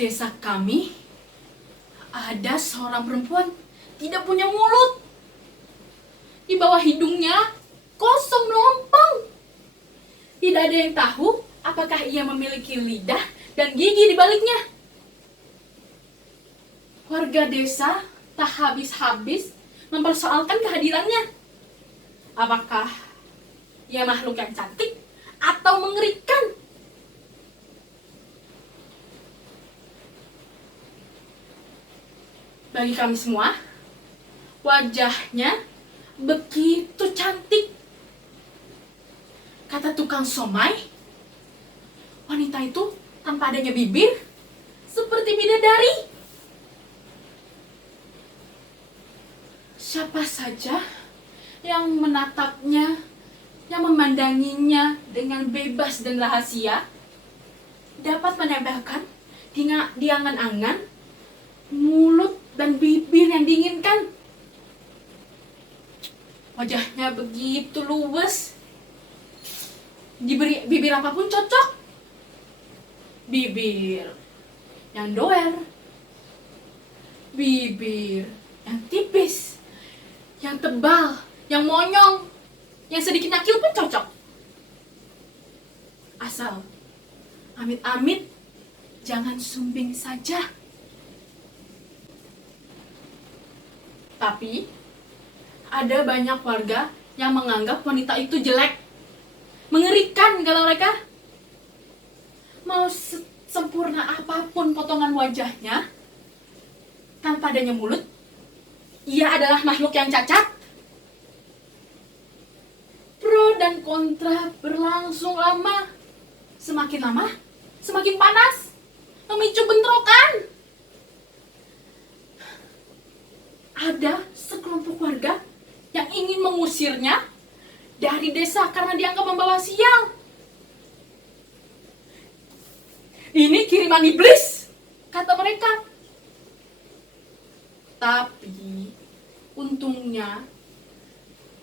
desa kami ada seorang perempuan tidak punya mulut. Di bawah hidungnya kosong melompong. Tidak ada yang tahu apakah ia memiliki lidah dan gigi di baliknya. Warga desa tak habis-habis mempersoalkan kehadirannya. Apakah ia makhluk yang cantik atau mengerikan? Bagi kami semua, wajahnya begitu cantik. Kata tukang somai, wanita itu tanpa adanya bibir seperti bidadari. Siapa saja yang menatapnya, yang memandanginya dengan bebas dan rahasia, dapat menempelkan di angan-angan mulut dan bibir yang diinginkan. Wajahnya begitu luwes, diberi bibir apapun cocok. Bibir yang doer, bibir yang tipis, yang tebal, yang monyong, yang sedikit nakil pun cocok. Asal amit-amit jangan sumbing saja. Tapi ada banyak warga yang menganggap wanita itu jelek, mengerikan kalau mereka. Mau sempurna apapun potongan wajahnya, tanpa adanya mulut, ia adalah makhluk yang cacat. Pro dan kontra berlangsung lama. Semakin lama, semakin panas, memicu bentrokan. Ada sekelompok warga yang ingin mengusirnya dari desa karena dianggap membawa sial. Ini kiriman iblis, kata mereka. Tapi untungnya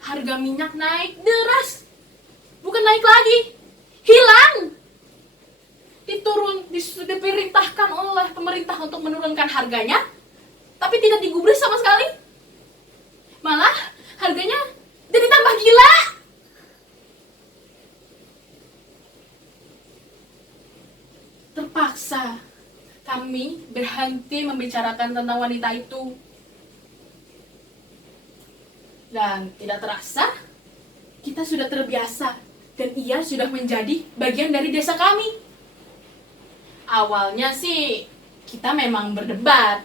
harga minyak naik deras. Bukan naik lagi, hilang. Diperintahkan oleh pemerintah untuk menurunkan harganya, tapi tidak digubris sama sekali. Malah harganya jadi tambah gila. Terpaksa kami berhenti membicarakan tentang wanita itu. Dan tidak terasa, kita sudah terbiasa dan ia sudah menjadi bagian dari desa kami. Awalnya sih kita memang berdebat,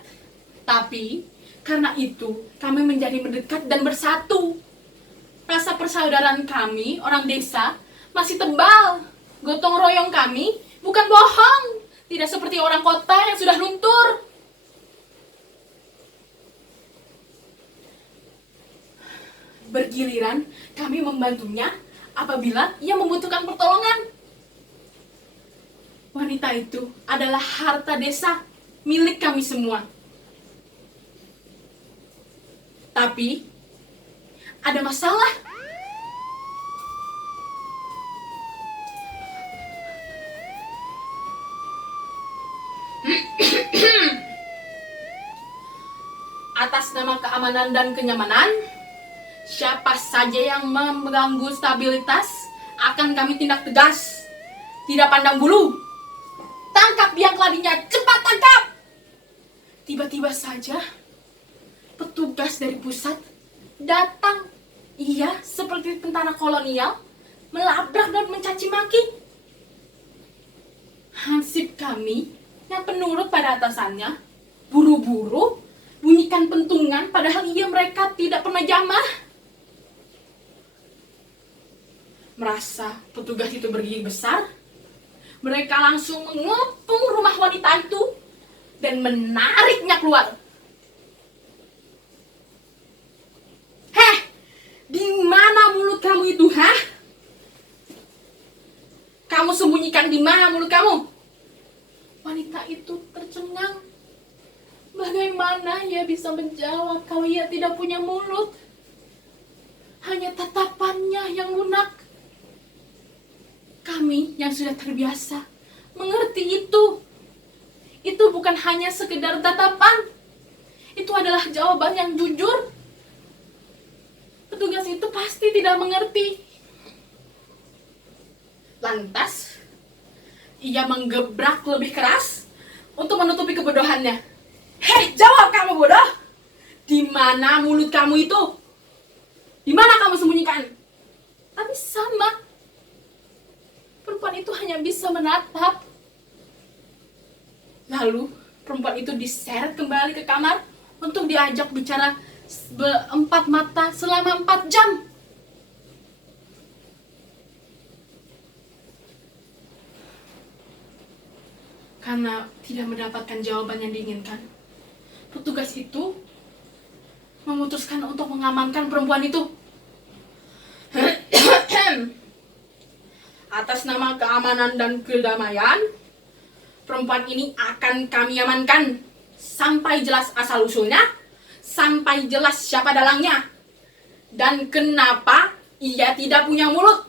tapi karena itu kami menjadi mendekat dan bersatu. Rasa persaudaraan kami, orang desa, masih tebal. Gotong royong kami bukan bohong, tidak seperti orang kota yang sudah luntur. Bergiliran kami membantunya apabila ia membutuhkan pertolongan. Wanita itu adalah harta desa, milik kami semua. Tapi ada masalah. Atas nama keamanan dan kenyamanan, siapa saja yang mengganggu stabilitas akan kami tindak tegas. Tidak pandang bulu. Tangkap biang keladinya, cepat tangkap. Tiba-tiba saja petugas dari pusat datang. Ia seperti tentara kolonial, melabrak dan mencaci maki. Hansip kami yang penurut pada atasannya buru-buru bunyikan pentungan, padahal mereka tidak pernah jamah. Merasa petugas itu bergigi besar, mereka langsung mengepung rumah wanita itu dan menariknya keluar. Heh, di mana mulut kamu itu, hah? Kamu sembunyikan di mana mulut kamu? Wanita itu tercengang. Bagaimana ia bisa menjawab kalau ia tidak punya mulut? Hanya tatapannya yang lunak. Kami yang sudah terbiasa mengerti itu. itu bukan hanya sekedar tatapan. Itu adalah jawaban yang jujur. Petugas itu pasti tidak mengerti. Lantas, ia menggebrak lebih keras untuk menutupi kebodohannya. Hei, jawab kamu bodoh! Di mana mulut kamu itu? Di mana kamu sembunyikan? Tapi sama. Perempuan itu hanya bisa menatap. Lalu, perempuan itu diseret kembali ke kamar untuk diajak bicara berempat mata selama 4 jam. Karena tidak mendapatkan jawaban yang diinginkan, petugas itu memutuskan untuk mengamankan perempuan itu. Atas nama keamanan dan kedamaian, perempuan ini akan kami amankan sampai jelas asal-usulnya, sampai jelas siapa dalangnya, dan kenapa ia tidak punya mulut.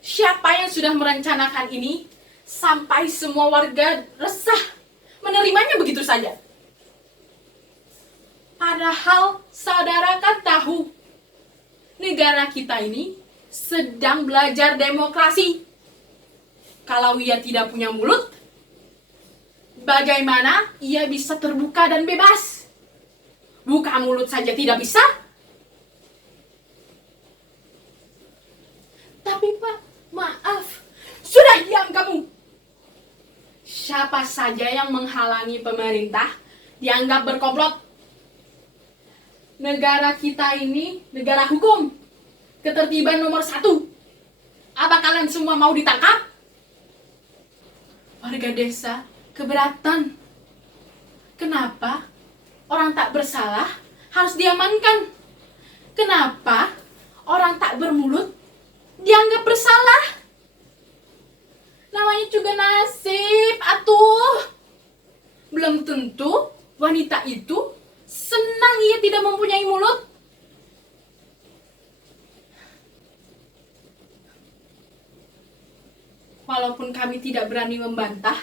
Siapa yang sudah merencanakan ini sampai semua warga resah menerimanya begitu saja? Padahal saudara kan tahu, negara kita ini sedang belajar demokrasi. Kalau ia tidak punya mulut, bagaimana ia bisa terbuka dan bebas? Buka mulut saja tidak bisa? Tapi Pak, maaf. Sudah diam kamu. Siapa saja yang menghalangi pemerintah dianggap berkomplot. Negara kita ini negara hukum. Ketertiban nomor 1. Apa kalian semua mau ditangkap? Warga desa keberatan. Kenapa orang tak bersalah harus diamankan? Kenapa orang tak bermulut dianggap bersalah? Namanya juga nasib, atuh. Belum tentu wanita itu senang ia tidak mempunyai mulut. Walaupun kami tidak berani membantah,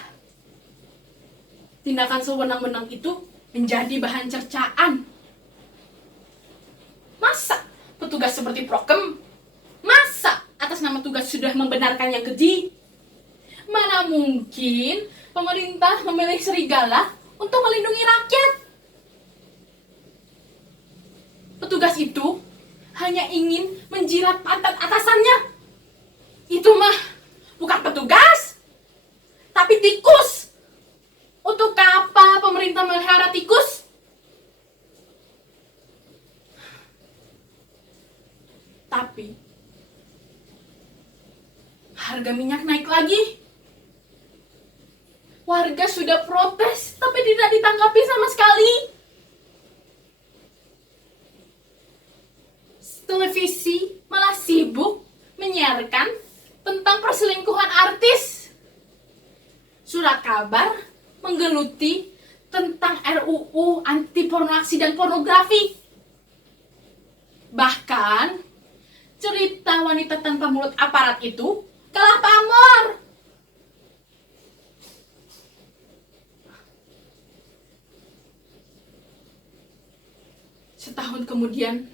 tindakan sewenang-wenang itu menjadi bahan cercaan. Masa petugas seperti Prokem? Masa atas nama tugas sudah membenarkan yang keji? Mana mungkin pemerintah memilih serigala untuk melindungi rakyat? Petugas itu hanya ingin menjilat pantat atasannya. Itu mah bukan petugas, tapi tikus. Untuk apa pemerintah melihara tikus? Tapi harga minyak naik lagi. Warga sudah protes, tapi tidak ditanggapi sama sekali. Televisi malah sibuk menyiarkan tentang perselingkuhan artis. Surat kabar menggeluti tentang RUU anti pornografi dan pornografi. Bahkan cerita wanita tanpa mulut aparat itu kalah pamor. Setahun kemudian,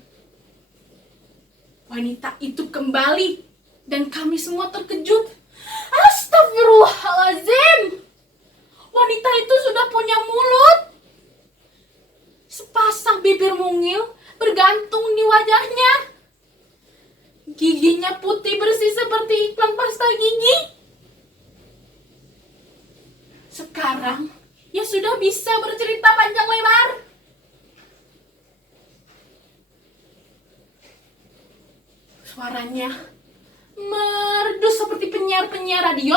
wanita itu kembali dan kami semua terkejut. Astagfirullahaladzim! Wanita itu sudah punya mulut. Sepasang bibir mungil bergantung di wajahnya. Giginya putih bersih seperti iklan pasta gigi. Sekarang, ia sudah bisa bercerita panjang lebar. Suaranya merdu seperti penyiar-penyiar radio.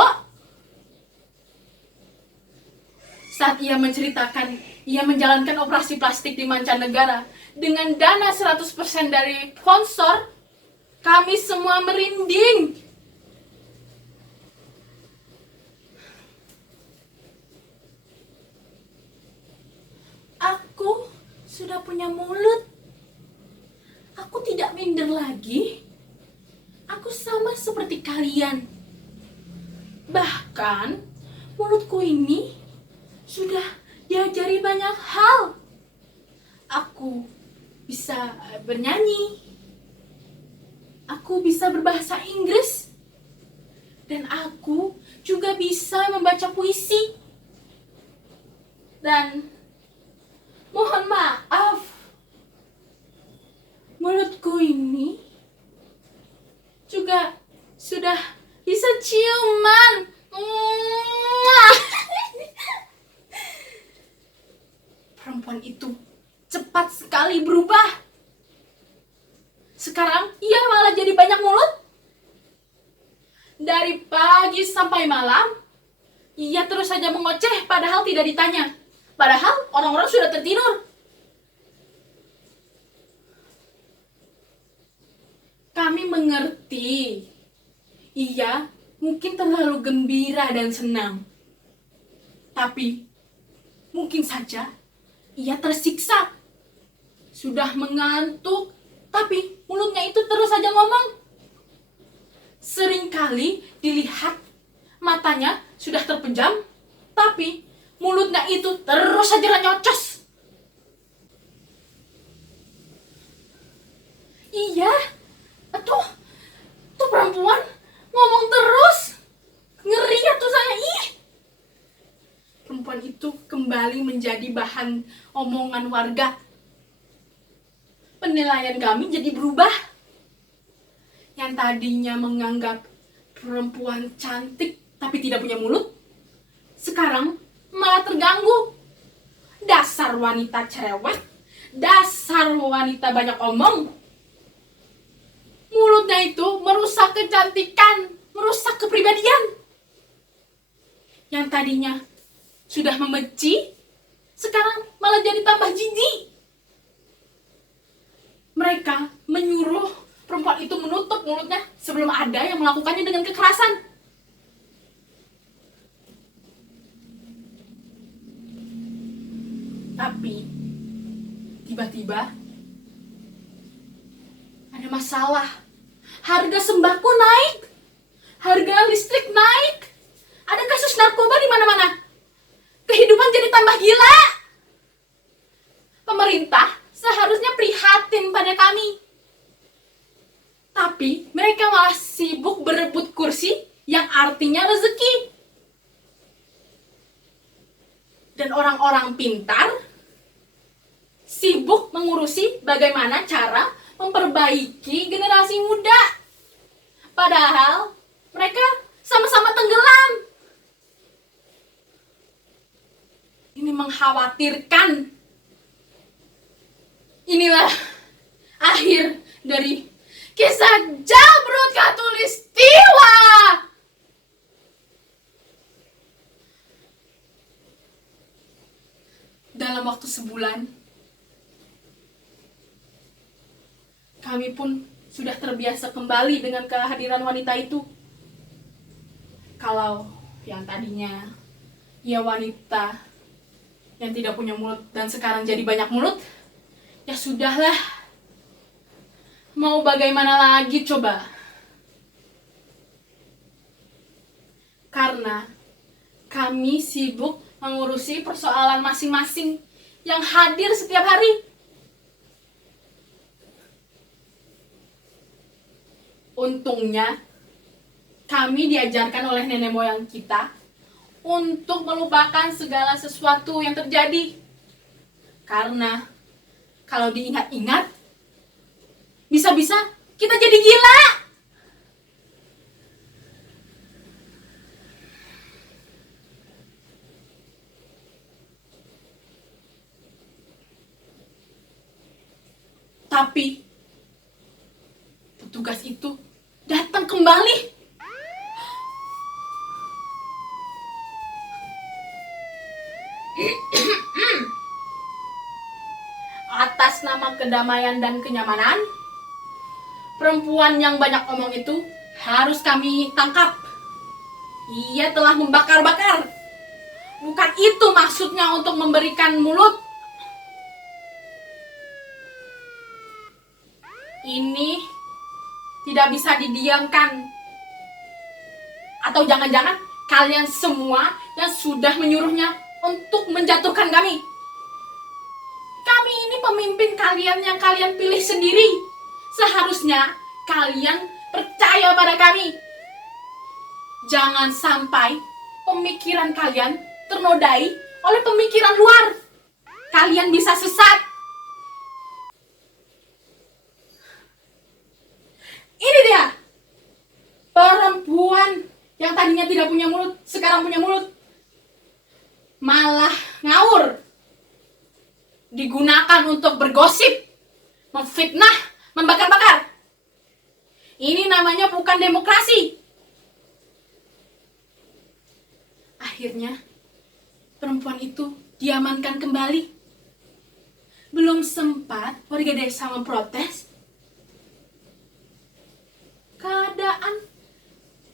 Saat ia menceritakan ia menjalankan operasi plastik di mancanegara dengan dana 100% dari sponsor, kami semua merinding. Aku sudah punya mulut. Aku tidak minder lagi. Aku sama seperti kalian. Bahkan mulutku ini sudah diajari banyak hal. Aku bisa bernyanyi, aku bisa berbahasa Inggris, dan aku juga bisa membaca puisi. Dan mohon maaf, mulutku ini juga sudah bisa ciuman. Perempuan itu cepat sekali berubah. Sekarang ia malah jadi banyak mulut. Dari pagi sampai malam, ia terus saja mengoceh padahal tidak ditanya. Padahal orang-orang sudah tertidur. Kami mengerti. Ia mungkin terlalu gembira dan senang. Tapi mungkin saja ia tersiksa. Sudah mengantuk, tapi mulutnya itu terus saja ngomong. Seringkali dilihat matanya sudah terpejam, tapi mulutnya itu terus saja nyocos. Iya, tuh perempuan ngomong terus. Ngeri ya tuh saya, ih. Perempuan itu kembali menjadi bahan omongan warga. Penilaian kami jadi berubah. Yang tadinya menganggap perempuan cantik tapi tidak punya mulut, sekarang malah terganggu. Dasar wanita cerewet, dasar wanita banyak omong. Mulutnya itu merusak kecantikan, merusak kepribadian. Yang tadinya sudah membenci, sekarang malah jadi tambah jijik. Mereka menyuruh perempuan itu menutup mulutnya sebelum ada yang melakukannya dengan kekerasan. Tapi tiba-tiba ada masalah. Harga sembako naik, harga listrik naik, ada kasus narkoba di mana-mana. Kehidupan jadi tambah gila. Pemerintah seharusnya prihatin pada kami. Tapi mereka malah sibuk berebut kursi yang artinya rezeki. Dan orang-orang pintar sibuk mengurusi bagaimana cara memperbaiki generasi muda. Padahal mereka sama-sama tenggelam. Ini mengkhawatirkan. Inilah akhir dari kisah Jabrut Khatulistiwa. Dalam waktu sebulan, kami pun sudah terbiasa kembali dengan kehadiran wanita itu. Kalau yang tadinya ia wanita yang tidak punya mulut dan sekarang jadi banyak mulut, ya sudahlah. Mau bagaimana lagi coba? Karena kami sibuk mengurusi persoalan masing-masing yang hadir setiap hari. Untungnya, kami diajarkan oleh nenek moyang kita untuk melupakan segala sesuatu yang terjadi. Karena kalau diingat-ingat, bisa-bisa kita jadi gila. Tapi petugas itu datang kembali. Atas nama kedamaian dan kenyamanan, perempuan yang banyak omong itu harus kami tangkap. Ia telah membakar-bakar. Bukan itu maksudnya untuk memberikan mulut. Ini tidak bisa didiamkan. Atau jangan-jangan kalian semua yang sudah menyuruhnya untuk menjatuhkan kami. Kami ini pemimpin kalian yang kalian pilih sendiri. Seharusnya kalian percaya pada kami. Jangan sampai pemikiran kalian ternodai oleh pemikiran luar. Kalian bisa sesat. Ini dia. Perempuan yang tadinya tidak punya mulut, sekarang punya mulut. Malah ngawur. Digunakan untuk bergosip, memfitnah, membakar-bakar. Ini namanya bukan demokrasi. Akhirnya, perempuan itu diamankan kembali. Belum sempat warga desa memprotes, keadaan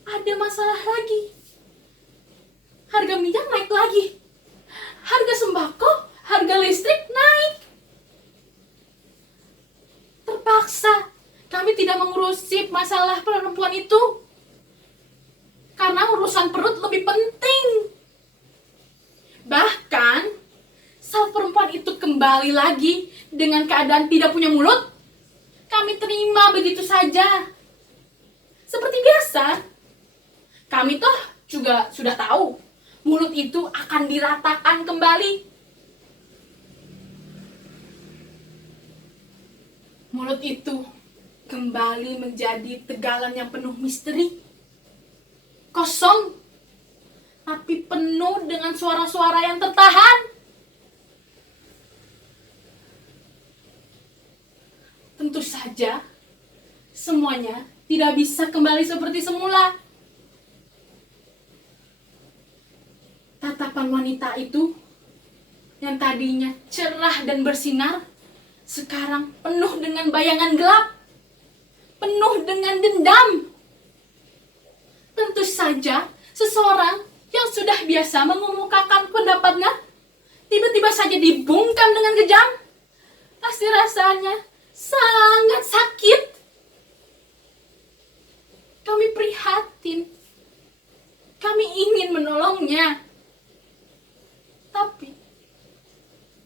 ada masalah lagi. Harga minyak naik lagi. Harga sembako, harga listrik naik. Terpaksa kami tidak mengurusi masalah perempuan itu. Karena urusan perut lebih penting. Bahkan saat perempuan itu kembali lagi dengan keadaan tidak punya mulut, kami terima begitu saja. Seperti biasa. Kami toh juga sudah tahu mulut itu akan diratakan kembali. Mulut itu kembali menjadi tegalan yang penuh misteri. Kosong, tapi penuh dengan suara-suara yang tertahan. Tentu saja, semuanya tidak bisa kembali seperti semula. Tatapan wanita itu yang tadinya cerah dan bersinar, sekarang penuh dengan bayangan gelap, penuh dengan dendam. Tentu saja, seseorang yang sudah biasa mengemukakan pendapatnya, tiba-tiba saja dibungkam dengan kejam. Pasti rasanya sangat sakit. Kami prihatin. Kami ingin menolongnya. Tapi,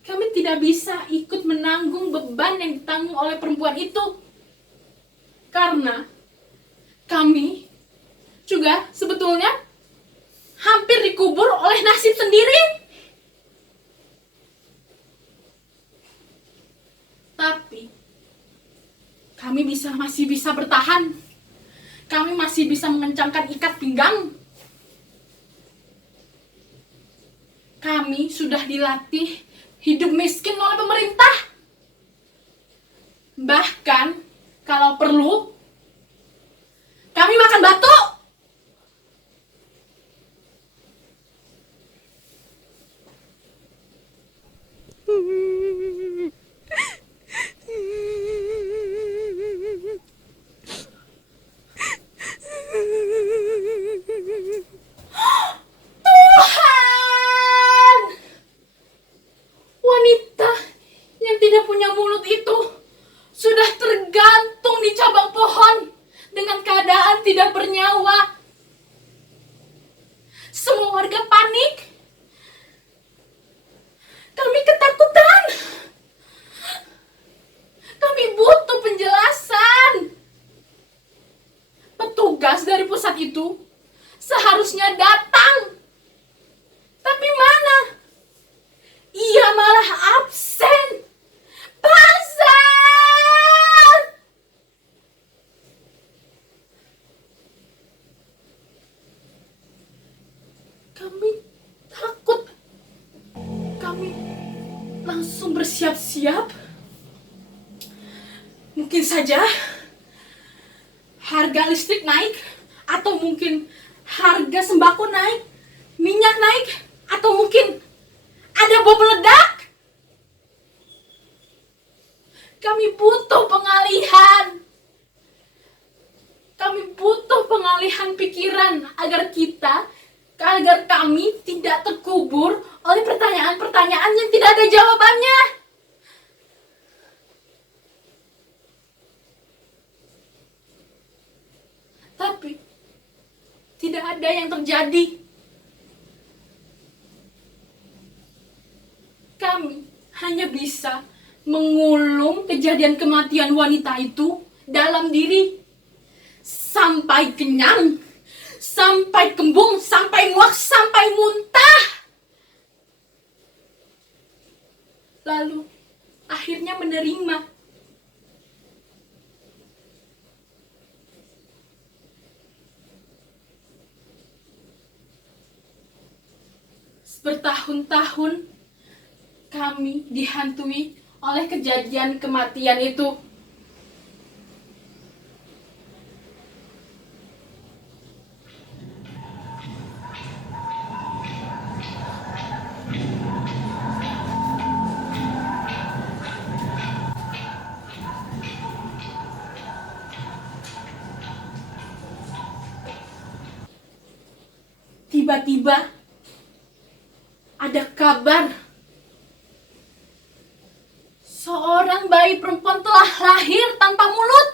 kami tidak bisa ikut menanggung beban yang ditanggung oleh perempuan itu. Karena kami juga sebetulnya hampir dikubur oleh nasib sendiri. Tapi kami masih bisa bertahan. Kami masih bisa mengencangkan ikat pinggang. Kami sudah dilatih hidup miskin oleh pemerintah. Bahkan kalau perlu kami makan batu. Tuhan! Wanita yang tidak punya mulut itu sudah tergantung di cabang pohon dengan keadaan tidak bernyawa. Semua warga panik. Kami ketakutan. Kami butuh penjelasan. Petugas dari pusat itu seharusnya datang. Tapi mana? Ia malah absen. Pasar! Kami takut. Kami langsung bersiap-siap. Mungkin saja harga listrik naik, atau mungkin harga sembako naik, minyak naik, atau mungkin ada bom meledak. Kami butuh pengalihan. Kami butuh pengalihan pikiran agar kami tidak terkubur oleh pertanyaan-pertanyaan yang tidak ada jawabannya. Tapi tidak ada yang terjadi. mengulung kejadian kematian wanita itu dalam diri sampai kenyang, sampai kembung, sampai muak, sampai muntah. Lalu akhirnya menerima. Bertahun-tahun kami dihantui oleh kejadian kematian itu. Tiba-tiba ada kabar seorang bayi perempuan telah lahir tanpa mulut.